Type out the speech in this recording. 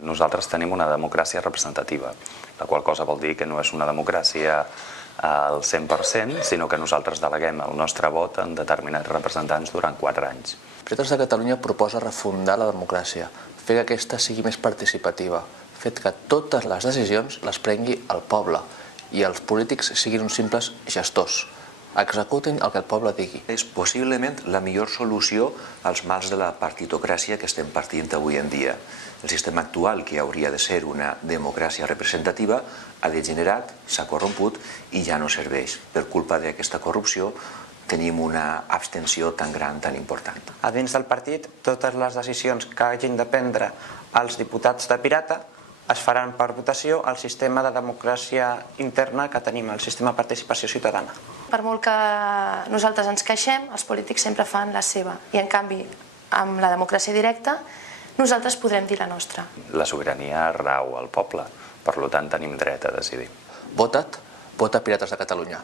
Nosaltres tenim una democràcia representativa, la qual cosa vol dir que no és una democràcia al 100%, sinó que nosaltres deleguem el nostre vot en determinats representants durant 4 anys. Patriotes de Catalunya proposa refundar la democràcia, fer que aquesta sigui més participativa, fer que totes les decisions les prengui el poble i els polítics siguin uns simples gestors. Executin el que el poble digui. És possiblement la millor solució als mals de la partitocràcia que estem partint avui en dia. El sistema actual, que hauria de ser una democràcia representativa, ha degenerat, s'ha corromput i ja no serveix. Per culpa d'aquesta corrupció tenim una abstenció tan gran, tan important. A dins del partit, totes les decisions que hagin de prendre els diputats de Pirata es faran per votació al sistema de democràcia interna que tenim, el sistema de participació ciutadana. Per molt que nosaltres ens queixem, els polítics sempre fan la seva. I en canvi, amb la democràcia directa, nosaltres podrem dir la nostra. La sobirania rau al poble, per tant tenim dret a decidir. Vota't, vota Pirates de Catalunya.